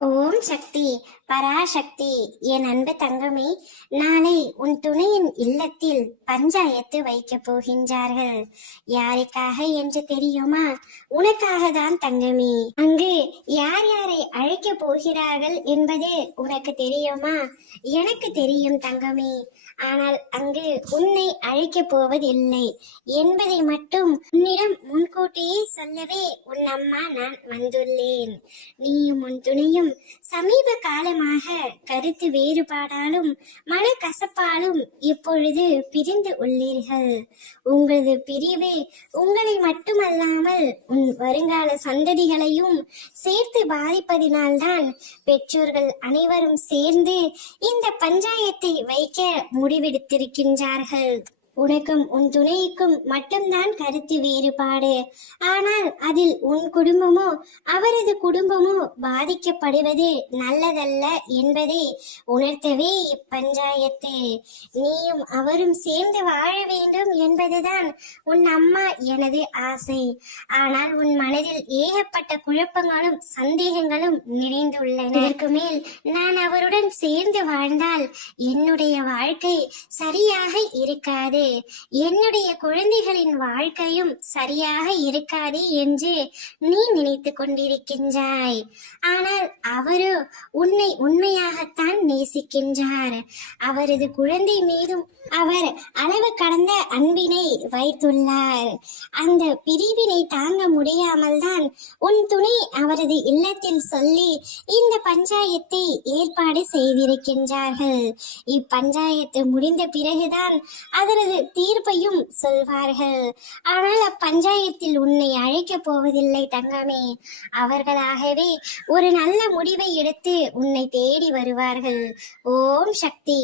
ஓம் சக்தி, பராசக்தி. என் அன்பு தங்கமே, நாளை உன் துணையின் இல்லத்தில் பஞ்சாயத்து வைக்கப் போகின்றார்கள். யாருக்காக என்று தெரியுமா? உனக்காக தான் தங்கமே. அங்கு யார் யாரை அழைக்க போகிறார்கள் என்பது உனக்கு தெரியுமா? எனக்கு தெரியும் தங்கமே. ஆனால் அங்கு உன்னை அழைக்கப் போவதில்லை என்பதை மட்டும் உன்னிடம் முன்கூட்டியே சொல்லவே உன் அம்மா நான் வந்துள்ளேன். நீயும் உன் துணையும் சமீப காலமாக கருத்து வேறுபாடாலும் மனக்கசப்பாலும் இப்பொழுது பிரிந்து உள்ளீர்கள். உங்களது பிரிவு உங்களை மட்டுமல்லாமல் உன் வருங்கால சந்ததிகளையும் சேர்த்து பாதிப்பதினால்தான் பெற்றோர்கள் அனைவரும் சேர்ந்து இந்த பஞ்சாயத்தை வைக்க முடிவெடுத்திருக்கின்றார்கள். உனக்கும் உன் துணைக்கும் மட்டும்தான் கருத்து வேறுபாடு. ஆனால் அதில் உன் குடும்பமோ அவரது குடும்பமோ பாதிக்கப்படுவது நல்லதல்ல என்பதை உணர்த்தவே இப்பஞ்சாயத்து. நீயும் அவரும் சேர்ந்து வாழ வேண்டும் என்பதுதான் உன் அம்மா எனது ஆசை. ஆனால் உன் மனதில் ஏகப்பட்ட குழப்பங்களும் சந்தேகங்களும் நிறைந்துள்ளன. இதற்கு மேல் நான் அவருடன் சேர்ந்து வாழ்ந்தால் என்னுடைய வாழ்க்கை சரியாக இருக்காது, என்னுடைய குழந்தைகளின் வாழ்க்கையும் சரியாக இருக்காது என்று நீ நினைத்து கொண்டிருக்கின்றாய். ஆனால் அவரோ உன்னை உண்மையாகத்தான் நேசிக்கின்றார். அவரது குழந்தை மீதும் அவர் அளவு கடந்த அன்பினை வைத்துள்ளார். அந்த பிரிவினை தாங்க முடியாமல் தான் உன் துணை அவரது இல்லத்தில் சொல்லி இந்த பஞ்சாயத்தை ஏற்பாடு செய்திருக்கின்றார்கள். இப்பஞ்சாயத்து முடிந்த பிறகுதான் அதனது தீர்ப்பையும் சொல்வார்கள். ஆனால் அப்பஞ்சாயத்தில் உன்னை அழைக்கப் போவதில்லை தங்கமே. அவர்களாகவே ஒரு நல்ல முடிவை எடுத்து உன்னை தேடி வருவார்கள். ஓம் சக்தி.